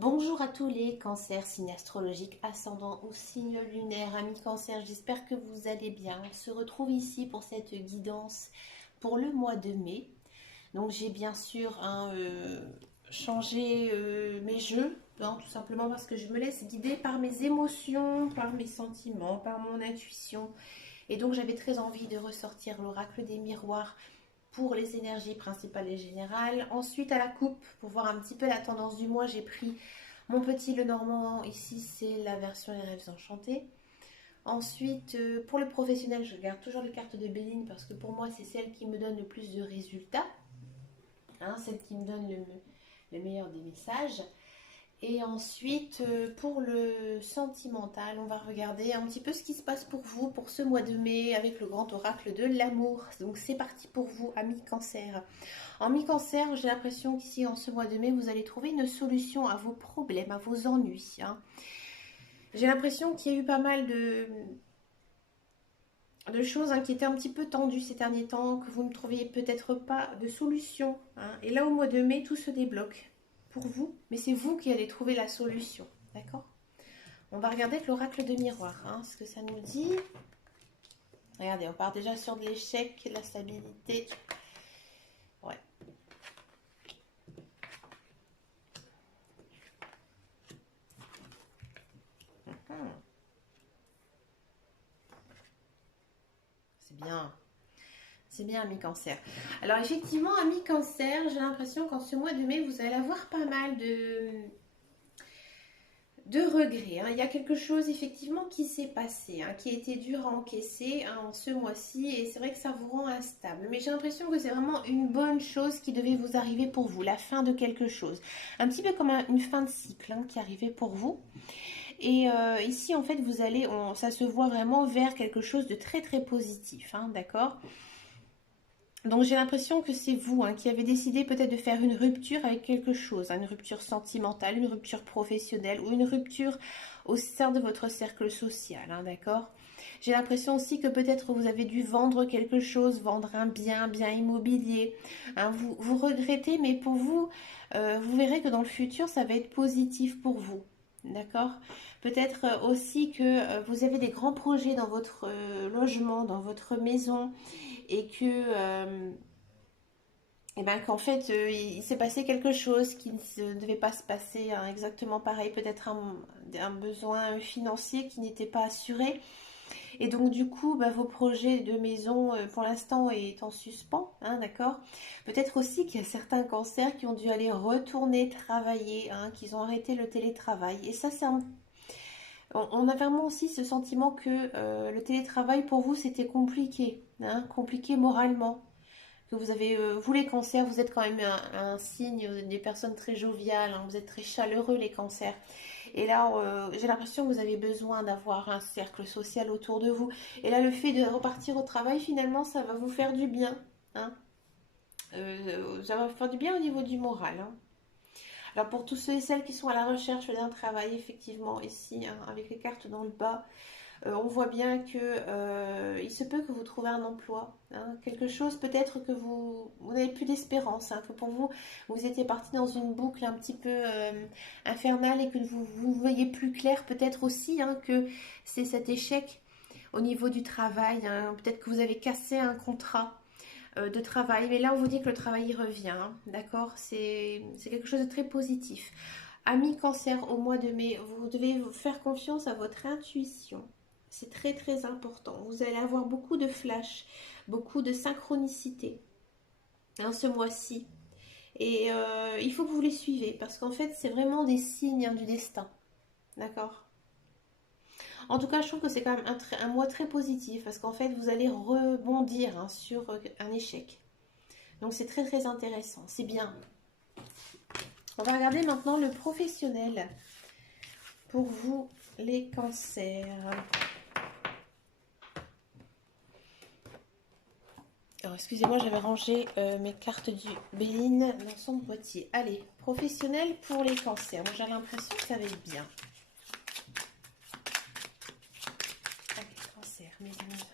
Bonjour à tous les cancers, signes astrologiques, ascendant ou signes lunaires, amis cancer, j'espère que vous allez bien. On se retrouve ici pour cette guidance pour le mois de mai. Donc j'ai bien sûr changé mes jeux, tout simplement parce que je me laisse guider par mes émotions, par mes sentiments, par mon intuition. Et donc j'avais très envie de ressortir l'oracle des miroirs pour les énergies principales et générales. Ensuite à la coupe, pour voir un petit peu la tendance du mois, j'ai pris mon petit Lenormand. Ici c'est la version Les Rêves Enchantés. Ensuite, pour le professionnel, je garde toujours les cartes de Béline parce que pour moi c'est celle qui me donne le plus de résultats, celle qui me donne le meilleur des messages. Et ensuite, pour le sentimental, on va regarder un petit peu ce qui se passe pour vous pour ce mois de mai avec le grand oracle de l'amour. Donc c'est parti pour vous, amis cancer. En mi-cancer, j'ai l'impression qu'ici, en ce mois de mai, vous allez trouver une solution à vos problèmes, à vos ennuis. J'ai l'impression qu'il y a eu pas mal de choses qui étaient un petit peu tendues ces derniers temps, que vous ne trouviez peut-être pas de solution. Et là, au mois de mai, tout se débloque pour vous, mais c'est vous qui allez trouver la solution, d'accord? On va regarder avec l'oracle de miroir, ce que ça nous dit. Regardez, on part déjà sur de l'échec, la stabilité. Ouais. C'est bien. C'est bien, ami cancer. Alors effectivement, ami cancer, j'ai l'impression qu'en ce mois de mai, vous allez avoir pas mal de regrets. Il y a quelque chose effectivement qui s'est passé, qui a été dur à encaisser en ce mois-ci, et c'est vrai que ça vous rend instable. Mais j'ai l'impression que c'est vraiment une bonne chose qui devait vous arriver pour vous, la fin de quelque chose. Un petit peu comme une fin de cycle qui arrivait pour vous. Et ici, en fait, vous allez, ça se voit vraiment vers quelque chose de très très positif, d'accord? Donc j'ai l'impression que c'est vous qui avez décidé peut-être de faire une rupture avec quelque chose, une rupture sentimentale, une rupture professionnelle ou une rupture au sein de votre cercle social, d'accord? J'ai l'impression aussi que peut-être vous avez dû vendre quelque chose, vendre un bien immobilier. Vous regrettez, mais pour vous, vous verrez que dans le futur, ça va être positif pour vous, d'accord? Peut-être aussi que vous avez des grands projets dans votre logement, dans votre maison, et que qu'en fait il s'est passé quelque chose qui ne devait pas se passer exactement pareil, peut-être un besoin financier qui n'était pas assuré, et donc du coup vos projets de maison pour l'instant est en suspens, d'accord. Peut-être aussi qu'il y a certains cancers qui ont dû aller retourner travailler, qu'ils ont arrêté le télétravail, et ça c'est on a vraiment aussi ce sentiment que le télétravail pour vous c'était compliqué, compliqué moralement. Que vous avez, vous les cancers, vous êtes quand même un signe des personnes très joviales, vous êtes très chaleureux les cancers. Et là, j'ai l'impression que vous avez besoin d'avoir un cercle social autour de vous. Et là, le fait de repartir au travail, finalement, ça va vous faire du bien. Ça va vous faire du bien au niveau du moral. Alors pour tous ceux et celles qui sont à la recherche d'un travail, effectivement, ici, avec les cartes dans le bas, on voit bien que il se peut que vous trouviez un emploi, quelque chose peut-être que vous n'avez plus d'espérance, que pour vous, vous étiez parti dans une boucle un petit peu infernale, et que vous voyez plus clair, peut-être aussi que c'est cet échec au niveau du travail, peut-être que vous avez cassé un contrat de travail, mais là on vous dit que le travail y revient, d'accord, c'est quelque chose de très positif. Amis cancer, au mois de mai, vous devez faire confiance à votre intuition. C'est très très important. Vous allez avoir beaucoup de flash, beaucoup de synchronicité ce mois-ci. Et il faut que vous les suivez parce qu'en fait, c'est vraiment des signes du destin. D'accord? En tout cas, je trouve que c'est quand même un mois très positif parce qu'en fait, vous allez rebondir sur un échec. Donc, c'est très très intéressant. C'est bien. On va regarder maintenant le professionnel pour vous, les cancers. Alors, excusez-moi, j'avais rangé mes cartes du Béline dans son boîtier. Allez, professionnel pour les cancers. Moi, j'ai l'impression que ça va être bien. Allez, cancer, maison de...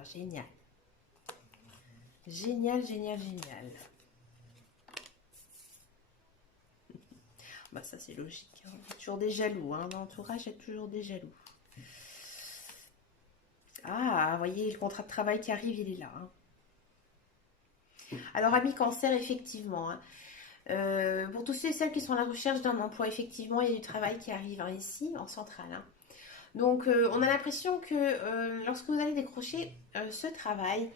Ah, génial. Génial, génial, génial. Bah ça c'est logique. Hein. Il y a toujours des jaloux. Hein. Dans l'entourage, il y a toujours des jaloux. Ah, vous voyez, le contrat de travail qui arrive, il est là. Hein. Alors, amis cancer, effectivement. Hein. Pour tous ceux et celles qui sont à la recherche d'un emploi, effectivement, il y a du travail qui arrive hein, ici, en centrale. Hein. Donc, on a l'impression que lorsque vous allez décrocher ce travail,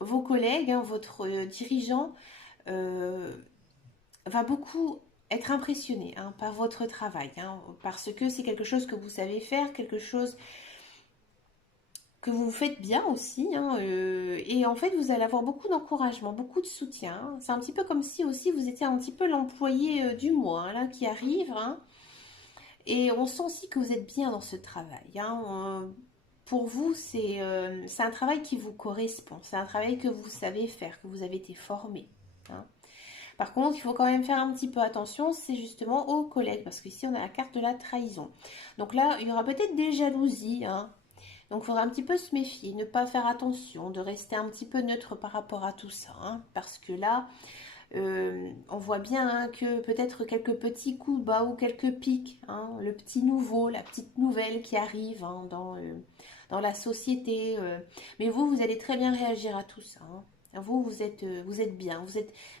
vos collègues, hein, votre dirigeant va beaucoup être impressionné hein, par votre travail, hein, parce que c'est quelque chose que vous savez faire, quelque chose que vous faites bien aussi, hein, et en fait vous allez avoir beaucoup d'encouragement, beaucoup de soutien. Hein. C'est un petit peu comme si aussi vous étiez un petit peu l'employé du mois hein, là qui arrive, hein, et on sent aussi que vous êtes bien dans ce travail. Hein. Pour vous, c'est un travail qui vous correspond, c'est un travail que vous savez faire, que vous avez été formé. Hein. Par contre, il faut quand même faire un petit peu attention, c'est justement aux collègues, parce qu'ici on a la carte de la trahison. Donc là, il y aura peut-être des jalousies, hein. Donc il faudra un petit peu se méfier, ne pas faire attention, de rester un petit peu neutre par rapport à tout ça, hein, parce que là, on voit bien hein, que peut-être quelques petits coups bas ou quelques pics, hein, le petit nouveau, la petite nouvelle qui arrive hein, dans la société. Mais vous allez très bien réagir à tout ça. Hein. Vous êtes vous êtes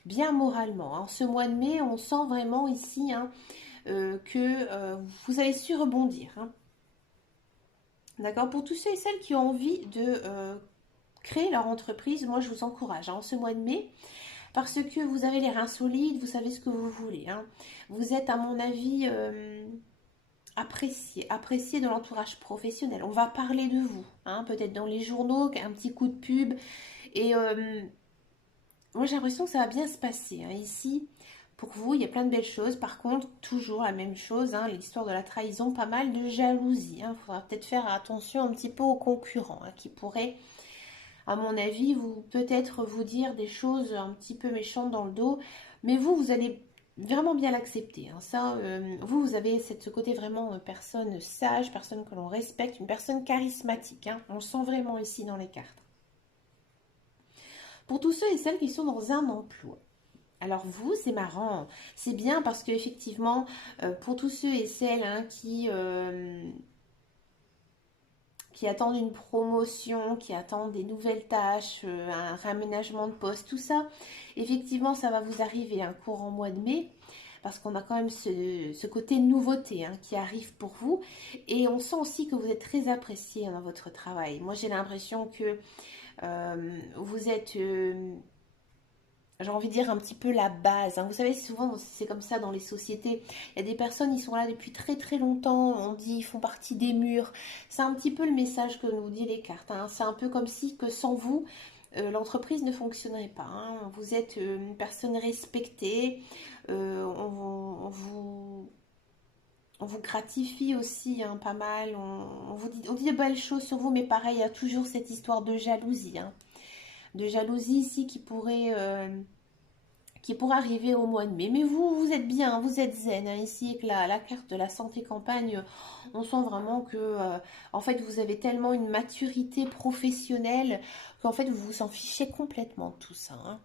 bien moralement. Hein. Ce mois de mai, on sent vraiment ici hein, que vous avez su rebondir. Hein. D'accord. Pour tous ceux et celles qui ont envie de créer leur entreprise, moi je vous encourage hein, en ce mois de mai. Parce que vous avez les reins solides, vous savez ce que vous voulez. Hein. Vous êtes, à mon avis, apprécié de l'entourage professionnel. On va parler de vous, hein, peut-être dans les journaux, un petit coup de pub. Et moi, j'ai l'impression que ça va bien se passer. Hein. Ici, pour vous, il y a plein de belles choses. Par contre, toujours la même chose, hein, l'histoire de la trahison, pas mal de jalousie. Il faudra peut-être faire attention un petit peu aux concurrents hein, qui pourraient à mon avis, vous peut-être vous dire des choses un petit peu méchantes dans le dos, mais vous allez vraiment bien l'accepter. Hein. Ça, vous avez ce côté vraiment personne sage, personne que l'on respecte, une personne charismatique. Hein. On le sent vraiment ici dans les cartes. Pour tous ceux et celles qui sont dans un emploi. Alors vous, c'est marrant, c'est bien parce que effectivement, pour tous ceux et celles hein, qui attendent une promotion, qui attendent des nouvelles tâches, un réaménagement de poste, tout ça, effectivement, ça va vous arriver un courant mois de mai, parce qu'on a quand même ce côté nouveauté hein, qui arrive pour vous, et on sent aussi que vous êtes très apprécié dans votre travail. Moi, j'ai l'impression que vous êtes... j'ai envie de dire un petit peu la base. Hein. Vous savez, souvent, c'est comme ça dans les sociétés. Il y a des personnes, ils sont là depuis très très longtemps. On dit, ils font partie des murs. C'est un petit peu le message que nous dit les cartes. Hein. C'est un peu comme si que sans vous, l'entreprise ne fonctionnerait pas. Hein. Vous êtes une personne respectée. On vous gratifie aussi hein, pas mal. On dit de belles choses sur vous, mais pareil, il y a toujours cette histoire de jalousie. Hein. De jalousie ici qui pourrait arriver au mois de mai. Mais vous êtes bien, vous êtes zen. Hein, ici, avec la carte de la santé campagne, on sent vraiment que, en fait, vous avez tellement une maturité professionnelle qu'en fait, vous vous en fichez complètement de tout ça. Hein.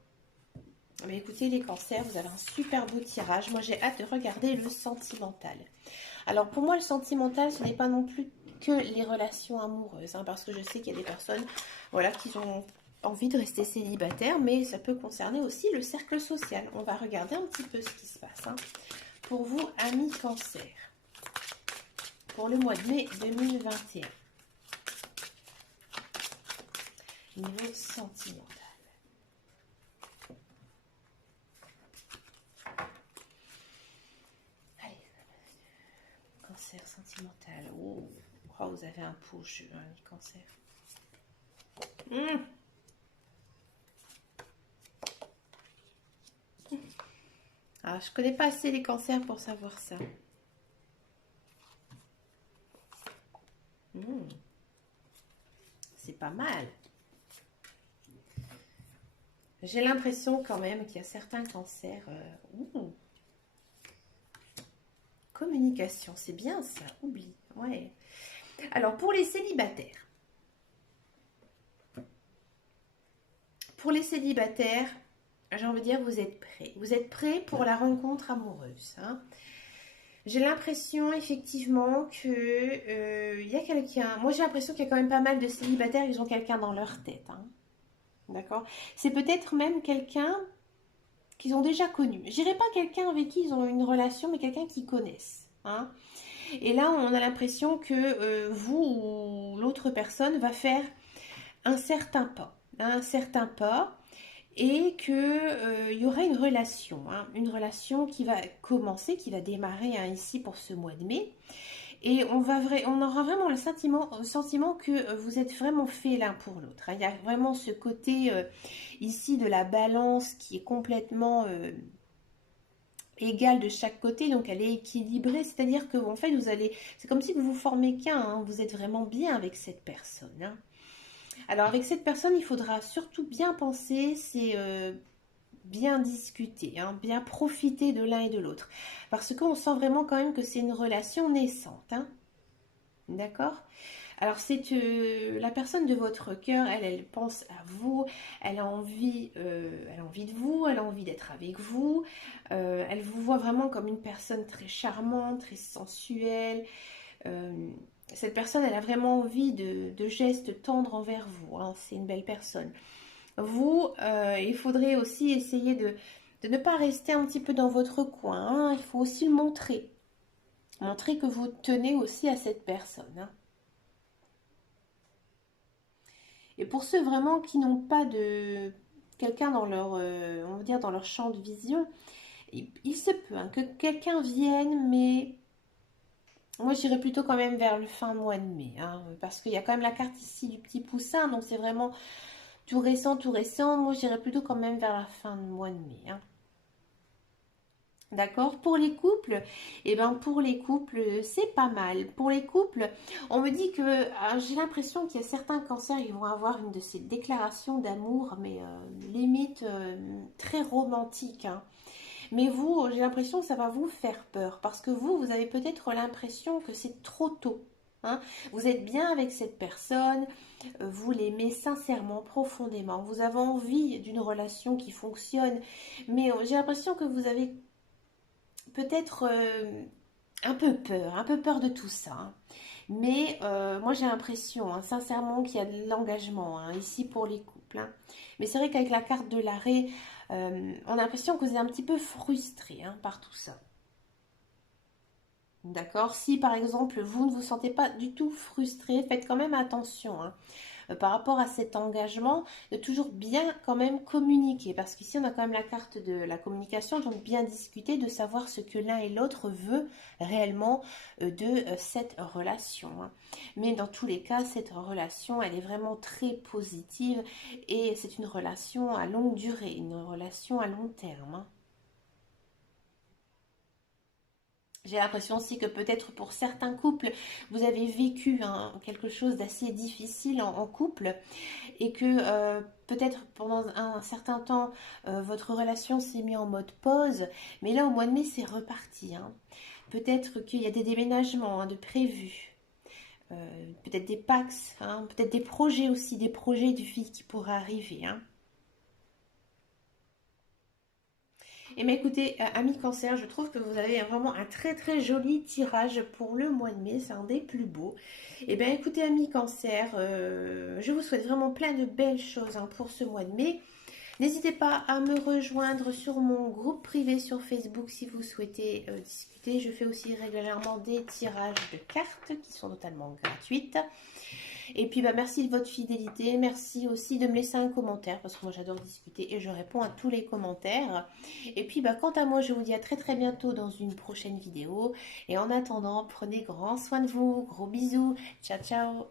Mais écoutez, les cancers, vous avez un super beau tirage. Moi, j'ai hâte de regarder le sentimental. Alors, pour moi, le sentimental, ce n'est pas non plus que les relations amoureuses. Hein, parce que je sais qu'il y a des personnes voilà, qui ont envie de rester célibataire, mais ça peut concerner aussi le cercle social. On va regarder un petit peu ce qui se passe. Hein. Pour vous, amis cancer, pour le mois de mai 2021, niveau sentimental. Allez, cancer sentimental. Oh, vous avez un push, amis cancer. Ah, je connais pas assez les cancers pour savoir ça. C'est pas mal. J'ai l'impression quand même qu'il y a certains cancers. Communication, c'est bien ça. Oublie. Ouais. Alors pour les célibataires, pour les célibataires, j'ai envie de dire, vous êtes prêts. Vous êtes prêts pour la rencontre amoureuse. Hein. J'ai l'impression effectivement que il y a quelqu'un. Moi, j'ai l'impression qu'il y a quand même pas mal de célibataires, ils ont quelqu'un dans leur tête. Hein. D'accord? C'est peut-être même quelqu'un qu'ils ont déjà connu. Je dirais pas quelqu'un avec qui ils ont une relation, mais quelqu'un qu'ils connaissent. Hein. Et là, on a l'impression que vous ou l'autre personne va faire un certain pas. Un certain pas. Et que il y aura une relation qui va commencer, qui va démarrer hein, ici pour ce mois de mai. Et on aura vraiment le sentiment que vous êtes vraiment fait l'un pour l'autre. Hein. Il y a vraiment ce côté ici de la balance qui est complètement égale de chaque côté, donc elle est équilibrée. C'est-à-dire que en fait, c'est comme si vous vous formez qu'un. Hein. Vous êtes vraiment bien avec cette personne. Hein. Alors avec cette personne, il faudra surtout bien penser, c'est bien discuter, hein, bien profiter de l'un et de l'autre. Parce qu'on sent vraiment quand même que c'est une relation naissante. Hein, d'accord? Alors c'est la personne de votre cœur, elle pense à vous, elle a envie de vous, elle a envie d'être avec vous, elle vous voit vraiment comme une personne très charmante, très sensuelle. Euh, Cette personne, elle a vraiment envie de gestes tendres envers vous. Hein. C'est une belle personne. Vous, il faudrait aussi essayer de ne pas rester un petit peu dans votre coin. Hein. Il faut aussi le montrer. Montrer que vous tenez aussi à cette personne. Hein. Et pour ceux vraiment qui n'ont pas de quelqu'un dans leur, on va dire dans leur champ de vision, il se peut hein, que quelqu'un vienne, mais moi, j'irais plutôt quand même vers le fin mois de mai, hein, parce qu'il y a quand même la carte ici du petit poussin, donc c'est vraiment tout récent, tout récent. Moi, j'irais plutôt quand même vers la fin de mois de mai. Hein. D'accord? Pour les couples, eh ben pour les couples, c'est pas mal. Pour les couples, on me dit que j'ai l'impression qu'il y a certains cancers, ils vont avoir une de ces déclarations d'amour, mais limite très romantique. Hein. Mais vous, j'ai l'impression que ça va vous faire peur parce que vous avez peut-être l'impression que c'est trop tôt. Hein. Vous êtes bien avec cette personne, vous l'aimez sincèrement, profondément. Vous avez envie d'une relation qui fonctionne, mais j'ai l'impression que vous avez peut-être un peu peur de tout ça. Hein. Mais moi j'ai l'impression, hein, sincèrement, qu'il y a de l'engagement hein, ici pour les couples. Hein. Mais c'est vrai qu'avec la carte de l'arrêt, on a l'impression que vous êtes un petit peu frustré hein, par tout ça. D'accord? Si par exemple vous ne vous sentez pas du tout frustré, faites quand même attention. Hein. Par rapport à cet engagement, de toujours bien quand même communiquer. Parce qu'ici, on a quand même la carte de la communication, donc bien discuter, de savoir ce que l'un et l'autre veut réellement de cette relation. Hein. Mais dans tous les cas, cette relation, elle est vraiment très positive et c'est une relation à longue durée, une relation à long terme. Hein. J'ai l'impression aussi que peut-être pour certains couples, vous avez vécu hein, quelque chose d'assez difficile en couple et que peut-être pendant un certain temps, votre relation s'est mise en mode pause, mais là au mois de mai, c'est reparti. Hein. Peut-être qu'il y a des déménagements hein, de prévus, peut-être des pax, hein, peut-être des projets aussi, des projets du fils qui pourraient arriver. Hein. Et bien écoutez, amis cancer, je trouve que vous avez vraiment un très très joli tirage pour le mois de mai, c'est un des plus beaux. Et bien écoutez, amis cancer, je vous souhaite vraiment plein de belles choses hein, pour ce mois de mai. N'hésitez pas à me rejoindre sur mon groupe privé sur Facebook si vous souhaitez discuter. Je fais aussi régulièrement des tirages de cartes qui sont totalement gratuites. Et puis, bah, merci de votre fidélité. Merci aussi de me laisser un commentaire parce que moi, j'adore discuter et je réponds à tous les commentaires. Et puis, bah, quant à moi, je vous dis à très très bientôt dans une prochaine vidéo. Et en attendant, prenez grand soin de vous. Gros bisous. Ciao, ciao.